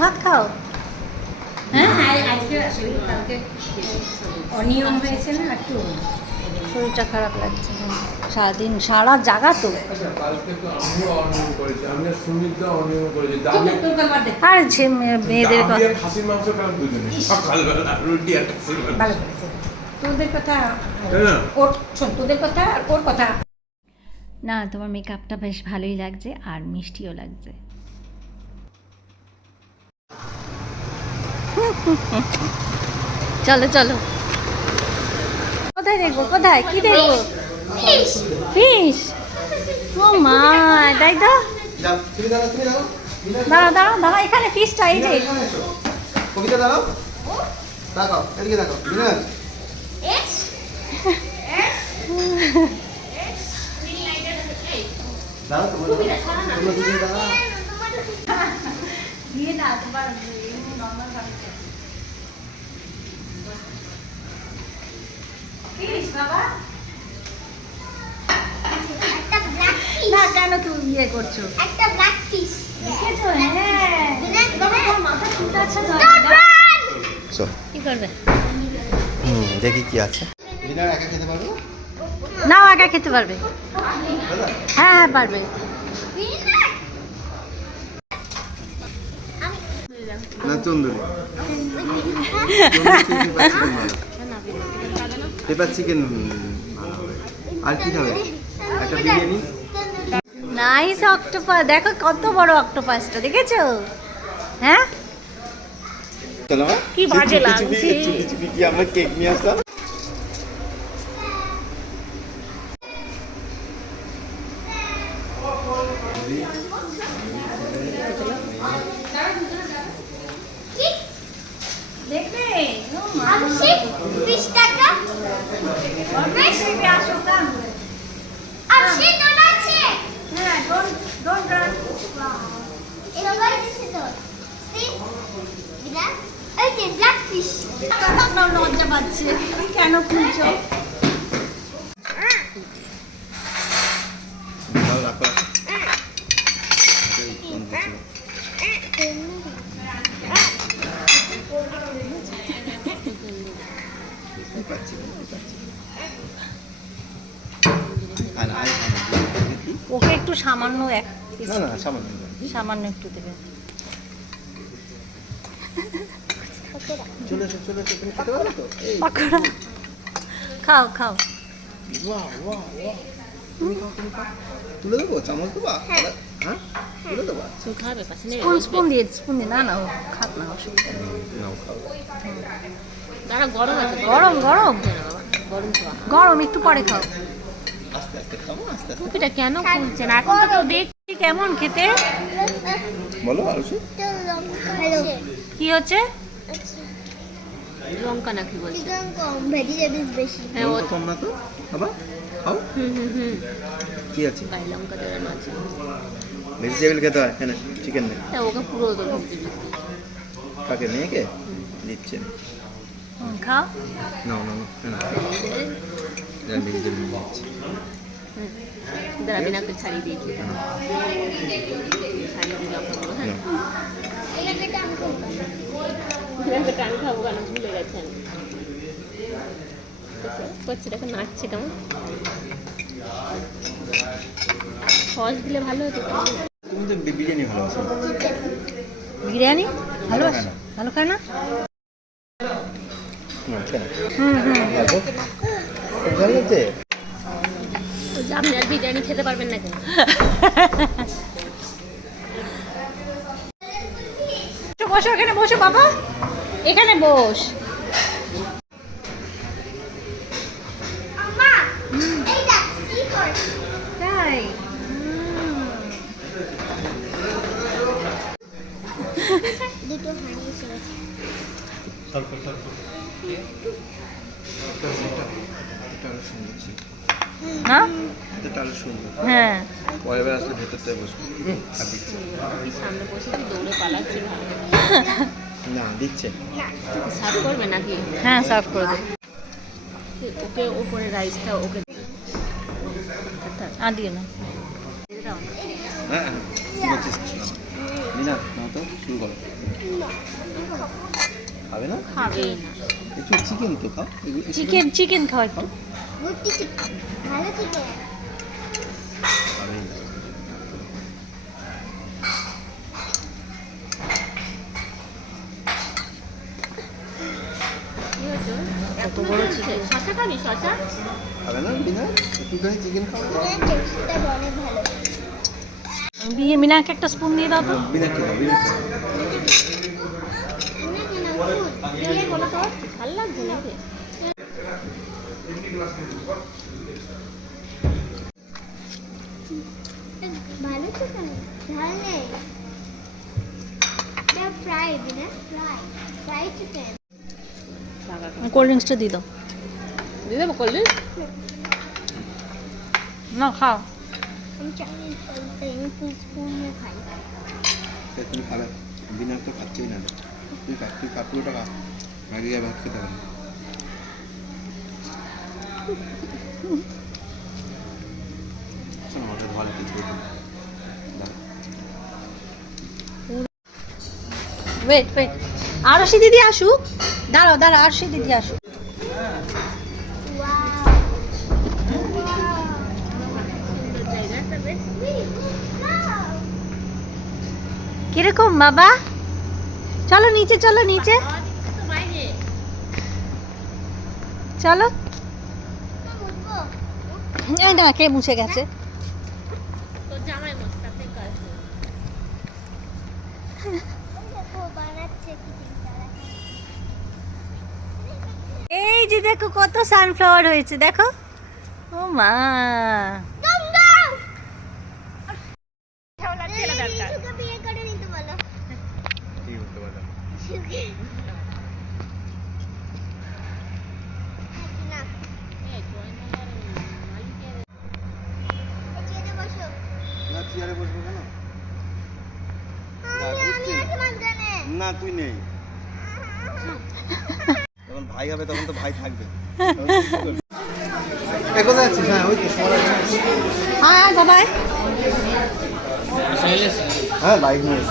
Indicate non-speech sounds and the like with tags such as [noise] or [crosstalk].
ভাত খাও? হ্যাঁ আজকে কালকে অনিয়ম হয়েছে না একটু শরীরটা খারাপ লাগছে। সারাদিন সারা জাগা তো। আচ্ছা কালকে তো আমিও অনিয়ম করেছি। আমি আর সে মেয়েদের কথা। তোদের কথা ওর শোন তোদের কথা আর ওর কথা। না তোমার মেকআপটা বেশ ভালোই লাগছে আর মিষ্টিও লাগছে। চলো চলো। কোথায় দেখব? কোথায়? কি দেখব? ফিশ ও মা তাই তো? দাঁড়া দাঁড়া দাঁড়া এখানে ফিশটা এই যে। কবিতা দাঁড়াও। তাকাও এদিকে তাকাও দাঁড়াও তোমরা তোমরা দুজন দাঁড়াও। দিয়ে না তোমার নর্মাল ভাবে ফিশ বাবা। না কেন তুমি ইয়ে করছ? একটা ব্ল্যাক ফিশ দেখেছ? হ্যাঁ। বাবা তোমার মাথা চুলকাচ্ছে তো চল। কি করবে? হুম দেখি কি আছে। বিনার একা খেতে পারব? নাও একা খেতে পারবে। হ্যাঁ হ্যাঁ পারবে। না চন্দুরি। [laughs] পেপার চিকেন আর কি খাবে? একটা বিরিয়ানি? নাইস অক্টোপাস দেখো কত বড় অক্টোপাসটা দেখেছ? হ্যাঁ? চলো কি বাজে লাগছে। কি আমরা কেক নিয়ে আসলাম দেখবে? লজ্জা পাচ্ছে কেন খুলছো ভালো রাখো আর আর ওকে একটু সামান্য এক না না সামান্য সামান্য একটু দেবে। চলে এসো চলে এসো তুমি খেতে পারো তো? পাকোড়া। খাও খাও। বাহ বাহ বাহ তুমি খাও তুমি খাও। তুলে দেবো? চামচ দেবো? হ্যাঁ। তুলে দেবো? স্পুন স্পুন দিয়ে স্পুন দিয়ে। না না ও খাক না অসুবিধা নাও গরম গরম। গরম একটু পরে খাও। আস্তে আস্তে খাব আস্তে আস্তে টুপিটা কেন খুলছেন এখন তো কেউ দেখ কেমন খেতে। বলো কি হচ্ছে? লঙ্কা নাকি বলছে? চিকেন ভেজিটেবলস বেশি হ্যাঁ ও কম তো? বাবা খাও। হুম হুম হুম। কি আছে? গায়ে লঙ্কা দেওয়ানো আছে। ভেজিটেবল খেতে হয় হ্যাঁ চিকেন নেই। ওকে পুরো তো কাকে মেয়েকে? দিচ্ছে হুম, খাও নাও নাও হ্যাঁ ভেজিটেবল দিচ্ছে দাঁড়া বিনাকে ছাড়িয়ে দিয়েছি ছাড়িয়ে দিলে আপনার হ্যাঁ এটাকে টান করবে বিনাকে টান খাব কেন ভুলে গেছেন করছে দেখো নাচছে কেমন সস দিলে ভালো হতো তুমি তো বিরিয়ানি ভালোবাসো বিরিয়ানি ভালোবাসো ভালো খায় না যে আপনি আর বিরিয়ানি খেতে পারবেন না কেন? বসো এখানে বসো বাবা। এখানে বস। দুটো সুন্দর ছিল হ্যাঁ হ্যাঁ। পরের বার আসলে ভেতরটায় বসবো। আমি দৌড়ে পালাচ্ছি না দিচ্ছে। সার্ভ করবে নাকি? হ্যাঁ সার্ভ করে দেবো। ওকে ওপরে রাইসটা ওকে আর দিও। না হ্যাঁ হ্যাঁ। না তো শুরু করো। খাবে না? খাবে না। একটু চিকেন তো খাও। চিকেন চিকেন খাও একটু। চিকেন ভালো চিকেন খাবেই না। এত বড় চিকেন শশা খাবি শশা? খাবে না একটুখানি চিকেন খাও। টেস্টটা অনেক ভালো। বিয়ে মিনাকে একটা স্পুন দিয়ে দাও তো। ভালো লাগছে নাকি? ভালো চিকেন ঝাল নেই ফ্রাই না ফ্রাই ফ্রাই চিকেন কোল্ড ড্রিঙ্কসটা দিয়ে দাও। দিয়ে দেবো করলি না খাও। আমি আমি স্পুন দিয়ে খাই। সে তুমি খাবে বিনা তো খাচ্ছেই না। তুই তুই পুরোটা ভাত খেতে ভালো কিছু। ওয়েট ওয়েট আরশি দিদি আসুক। দাঁড়াও দাঁড়াও আরশি দিদি আসুক। কীরকম বাবা? চলো নিচে চলো নিচে। চলো। না, কে মুছে গেছে? এই যে দেখো, কত সানফ্লাওয়ার হয়েছে, দেখো। ও মা দম দাও ছেলে দরকার সুকে বিয়ে করে নিতে বলো কি করতে পারলাম? না চেয়ারে বসবো কেন? তুই নেই। যখন ভাই হবে তখন তো ভাই থাকবে। কোথায় আছিস? হ্যাঁ ওই হ্যাঁ হ্যাঁ বাইক নিয়ে